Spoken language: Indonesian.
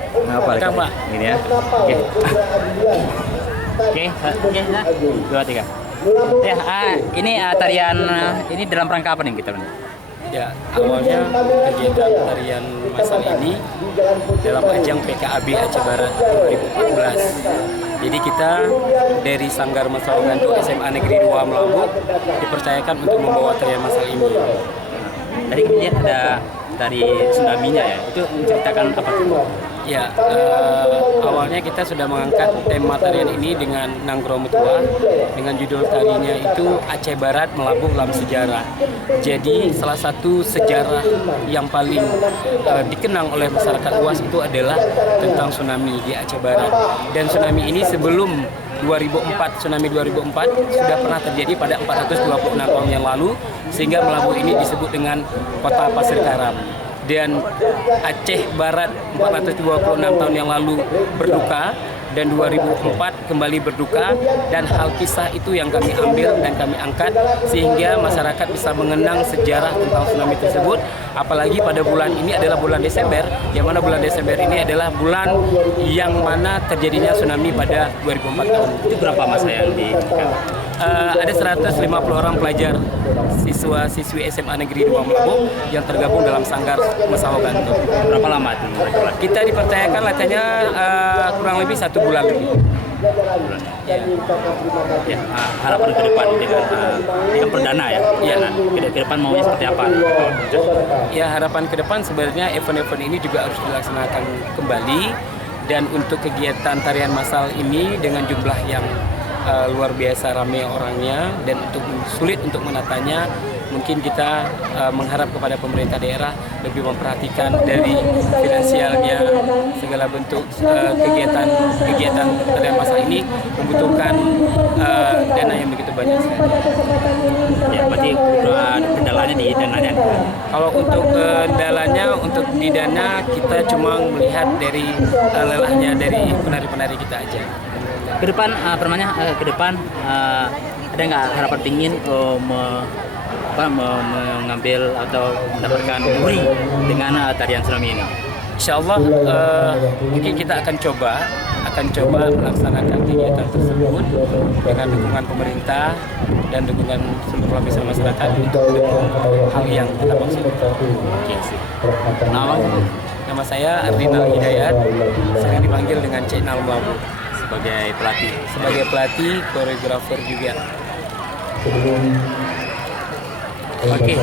Ngapa? Coba. Ini ya. Oke. Oke, nah. 2, 3. Ya, ini tarian ini dalam rangka apa nih kita? Ya, awalnya kegiatan tarian masal ini dalam ajang PKAB Aceh Barat 2014. Jadi kita dari Sanggar Masal Gantung SMA Negeri 2 Melabu dipercayakan untuk membawa tarian masal ini. Tadi kemudian ada dari tsunami-nya ya, itu menceritakan apa tuh? Ya, awalnya kita sudah mengangkat tema tarian ini dengan Nanggro Mutua dengan judul tarinya itu Aceh Barat Melabuh dalam Sejarah. Jadi salah satu sejarah yang paling dikenang oleh masyarakat luas itu adalah tentang tsunami di Aceh Barat. Dan tsunami ini sebelum 2004, tsunami 2004 sudah pernah terjadi pada 426 tahun yang lalu, sehingga Melabuh ini disebut dengan Kota Pasir Karam. Dan Aceh Barat 426 tahun yang lalu berduka, dan 2004 kembali berduka, dan hal kisah itu yang kami ambil dan kami angkat sehingga masyarakat bisa mengenang sejarah tentang tsunami tersebut. Apalagi pada bulan ini adalah bulan Desember, yang mana bulan Desember ini adalah bulan yang mana terjadinya tsunami pada 2004 tahun. Itu berapa masa yang diberikan? Ada 150 orang pelajar siswa-siswi SMA Negeri 2 Melabuh yang tergabung dalam Sanggar Masal Gantung. Berapa lama itu? Kita dipercayakan latihannya kurang lebih 1 bulan lebih. Ya, harapan ke depan dengan perdana ya. Ya. Ke depan maunya seperti apa? Ya, harapan ke depan sebenarnya event-event ini juga harus dilaksanakan kembali, dan untuk kegiatan tarian massal ini dengan jumlah yang luar biasa ramai orangnya dan sulit untuk menatanya, mungkin kita mengharap kepada pemerintah daerah lebih memperhatikan dari finansialnya. Segala bentuk kegiatan tarian massal ini membutuhkan dana yang begitu banyak. Ya, berarti kendalanya di dananya. Kalau untuk kendalanya, untuk di dana kita cuma melihat dari lelahnya dari penari-penari kita aja. Ke depan ke depan ada nggak harapan pingin mengambil atau mendapatkan muri dengan tarian tsunami ini? Insya Allah mungkin kita akan coba melaksanakan kegiatan tersebut dengan dukungan pemerintah dan dukungan seluruh lapisan masyarakat untuk mendukung hal yang kita maksud. Nama saya Ardinal Hidayat, sering dipanggil dengan Cik Nal Melabuh. Sebagai pelatih, koreografer juga. Oke.